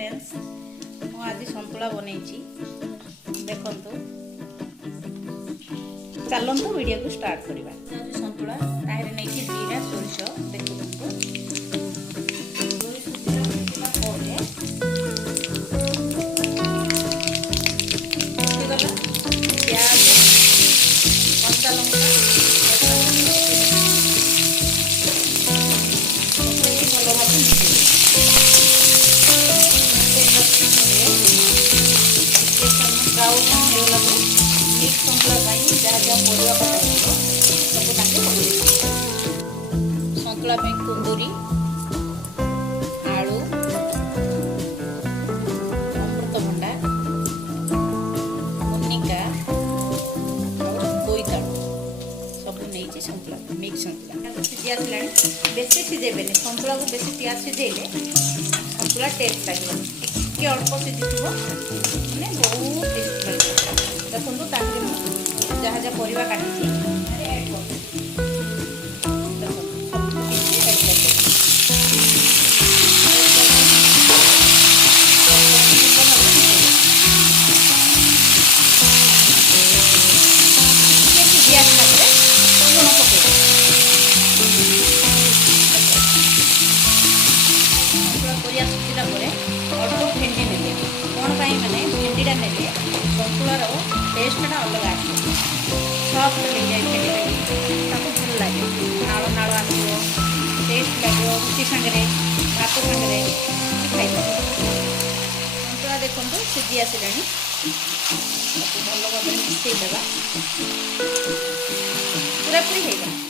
Friends मु आज संतुला बन देखु चलतु वीडियो को स्टार्ट करवा। संतुला ताहरे नहीं कि जीरा सोरिष देखु प्याज कंचा लंका भल भाव ब्राउन होगा मिक्स संतुला जहाँ जहाँ परिवा कटा सब संतुला कुंदुरी आलू अमृतभंडा मुनिका और बोईतालु सब नहीं संतुला मिक्स संतुला सीझी आसला बेसी सीझेबे संतुला को बेसी पियाज सीझेले संतुला टेस्ट लगे अल्प सीझी मैंने बहुत टेस्ट लगे देखो जहाँ जहाँ परिवा काटी सुखिला अल्प भेंडी ने कौन पाई मैंने भेंडीटा ने संतुलार टेस्टा अलग आसे सफ्ट हो जाए भेंडी भल लगे नाड़ नाड़ आस टेस्ट लगे रुटी सांगे भात सांगे खाई संतुला देखो सीझी आसला भल भाव मिसई देवा पूरा पूरी हो